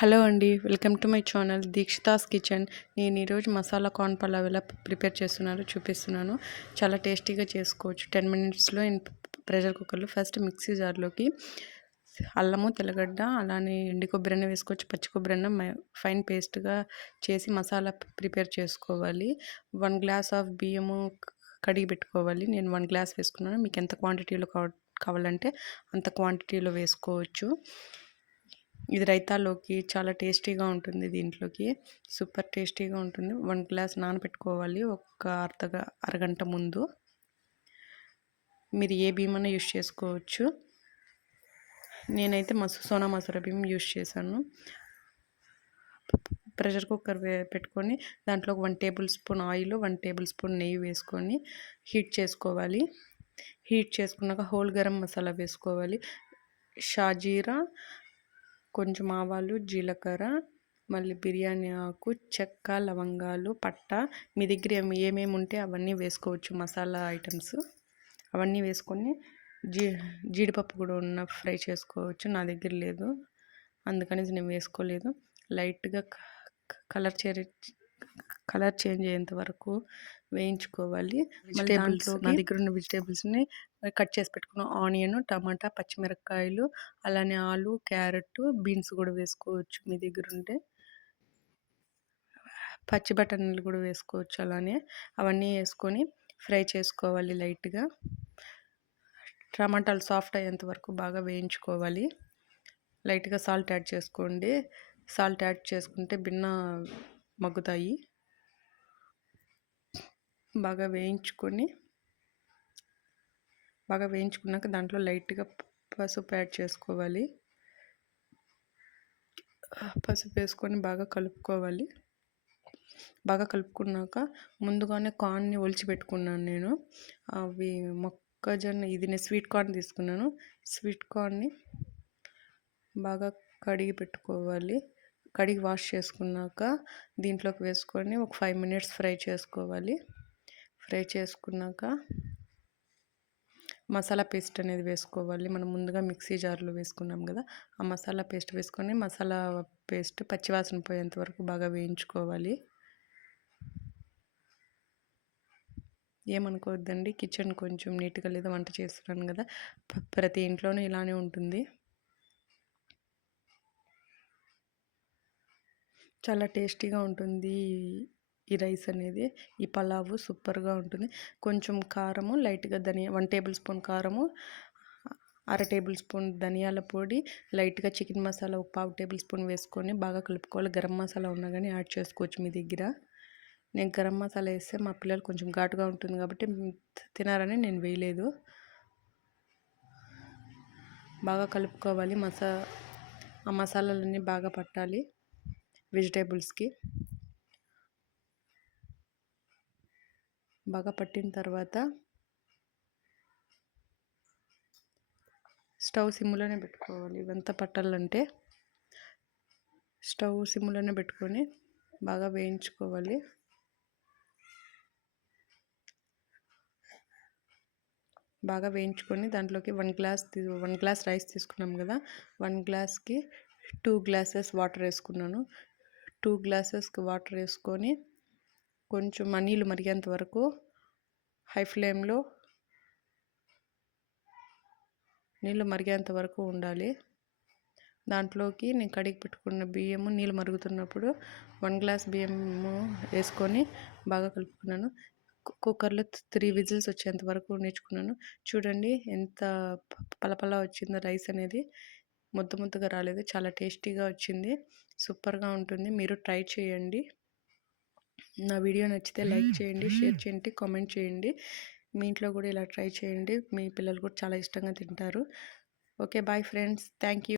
Hello అండి, welcome to my channel Dikshitha's kitchen. నేను ఈరోజు మసాలా కార్న్ పలావ్ ఎలా ప్రిపేర్ చేస్తున్నారో చూపిస్తున్నాను. చాలా టేస్టీగా చేసుకోవచ్చు 10 మినిట్స్లో ప్రెషర్ కుక్కర్లో. ఫస్ట్ మిక్సీ జార్లోకి అల్లము, తెల్లగడ్డ, అలానే ఎండు కొబ్బరి వేసుకోవచ్చు. పచ్చి కొబ్బరి ఫైన్ పేస్ట్గా చేసి మసాలా ప్రిపేర్ చేసుకోవాలి. 1 గ్లాస్ ఆఫ్ బియ్యము కడిగి పెట్టుకోవాలి. నేను 1 గ్లాస్ వేసుకున్నాను. మీకు ఎంత క్వాంటిటీలో కావాలంటే అంత క్వాంటిటీలో వేసుకోవచ్చు. ఇది రైతాలోకి చాలా టేస్టీగా ఉంటుంది. దీంట్లోకి సూపర్ టేస్టీగా ఉంటుంది. 1 గ్లాస్ నానబెట్టుకోవాలి ఒక అరగంట ముందు. మీరు ఏ బియ్యం యూస్ చేసుకోవచ్చు. నేనైతే సోనా మసూర బియ్యం యూస్ చేశాను. ప్రెషర్ కుక్కర్ పెట్టుకొని దాంట్లో 1 table spoon oil, 1 table spoon నెయ్యి వేసుకొని హీట్ చేసుకోవాలి. హీట్ చేసుకున్నాక హోల్ గరం మసాలా వేసుకోవాలి. షాజీరా, కొంచెం ఆవాలు, జీలకర్ర, మళ్ళీ బిర్యానీ ఆకు, చెక్క, లవంగాలు, పట్ట, మీ దగ్గర ఏమేమి ఉంటే అవన్నీ వేసుకోవచ్చు. మసాలా ఐటమ్స్ అవన్నీ వేసుకొని జీడిపప్పు కూడా ఫ్రై చేసుకోవచ్చు. నా దగ్గర లేదు, అందుకని నేను వేసుకోలేదు. లైట్గా కలర్ చేంజ్ అయ్యేంత వరకు వేయించుకోవాలి. వెజిటేబుల్స్, నా దగ్గర ఉన్న వెజిటేబుల్స్ని కట్ చేసి పెట్టుకున్న ఆనియన్, టమాటా, పచ్చిమిరపకాయలు, అలానే ఆలు, క్యారెట్, బీన్స్ కూడా వేసుకోవచ్చు మీ దగ్గర ఉంటే. పచ్చి బఠానీలు కూడా వేసుకోవచ్చు. అలానే అవన్నీ వేసుకొని ఫ్రై చేసుకోవాలి. లైట్గా టమాటాలు సాఫ్ట్ అయ్యేంత వరకు బాగా వేయించుకోవాలి. లైట్గా సాల్ట్ యాడ్ చేసుకోండి. సాల్ట్ యాడ్ చేసుకుంటే భిన్న మగ్గుతాయి. బాగా వేయించుకున్నాక దాంట్లో లైట్గా పసుపు యాడ్ చేసుకోవాలి. పసుపు వేసుకొని బాగా కలుపుకోవాలి. బాగా కలుపుకున్నాక ముందుగానే కార్న్ని ఒలిచిపెట్టుకున్నాను నేను. అవి మొక్కజొన్న, ఇది నేను స్వీట్ కార్న్ తీసుకున్నాను. స్వీట్ కార్న్ని బాగా కడిగి పెట్టుకోవాలి. కడిగి వాష్ చేసుకున్నాక దీంట్లోకి వేసుకొని ఒక 5 మినిట్స్ ఫ్రై చేసుకోవాలి. ఫ్రై చేసుకున్నాక మసాలా పేస్ట్ అనేది వేసుకోవాలి. మనం ముందుగా మిక్సీ జార్లో వేసుకున్నాం కదా, ఆ మసాలా పేస్ట్ వేసుకొని మసాలా పేస్ట్ పచ్చివాసన పోయేంత వరకు బాగా వేయించుకోవాలి. ఏమనుకోవద్దండి, కిచెన్ కొంచెం నీట్గా లేదా వంట చేస్తున్నాను కదా, ప్రతి ఇంట్లోనూ ఇలానే ఉంటుంది. చాలా టేస్టీగా ఉంటుంది ఈ రైస్ అనేది. ఈ పలావు సూపర్గా ఉంటుంది. కొంచెం కారము, లైట్గా 1 టేబుల్ స్పూన్ కారము, 1/2 టేబుల్ స్పూన్ ధనియాల పొడి, లైట్గా చికెన్ మసాలా 1/4 టేబుల్ స్పూన్ వేసుకొని బాగా కలుపుకోవాలి. గరం మసాలా ఉన్నా కానీ యాడ్ చేసుకోవచ్చు మీ దగ్గర. నేను గరం మసాలా వేస్తే మా పిల్లలు కొంచెం ఘాటుగా ఉంటుంది కాబట్టి తినారని నేను వేయలేదు. బాగా కలుపుకోవాలి. ఆ మసాలాలన్నీ బాగా పట్టాలి వెజిటేబుల్స్కి. బాగా పట్టిన తర్వాత స్టవ్ సిమ్లోనే పెట్టుకోవాలి. ఇవంతా పట్టాలంటే స్టవ్ సిమ్లోనే పెట్టుకొని బాగా వేయించుకోవాలి. బాగా వేయించుకొని దాంట్లోకి 1 గ్లాస్ రైస్ తీసుకున్నాం కదా, 1 గ్లాస్కి 2 గ్లాసెస్ వాటర్ వేసుకున్నాను. 2 గ్లాసెస్కి వాటర్ వేసుకొని కొంచెం నీళ్ళు మరిగేంత వరకు హై ఫ్లేమ్లో నీళ్ళు మరిగేంత వరకు ఉండాలి. దాంట్లోకి నేను కడిగి పెట్టుకున్న బియ్యము నీళ్ళు మరుగుతున్నప్పుడు 1 గ్లాస్ బియ్యము వేసుకొని బాగా కలుపుకున్నాను. కుక్కర్లో 3 విజిల్స్ వచ్చేంత వరకు నేర్చుకున్నాను. చూడండి ఎంత పలపలా వచ్చిందో రైస్ అనేది. ముద్దగా రాలేదు, చాలా టేస్టీగా వచ్చింది. సూపర్గా ఉంటుంది. మీరు ట్రై చేయండి. నా వీడియో నచ్చితే లైక్ చేయండి, షేర్ చేయండి, కామెంట్ చేయండి. మీ ఇంట్లో కూడా ఇలా ట్రై చేయండి. మీ పిల్లలు కూడా చాలా ఇష్టంగా తింటారు. Okay, bye friends. Thank you.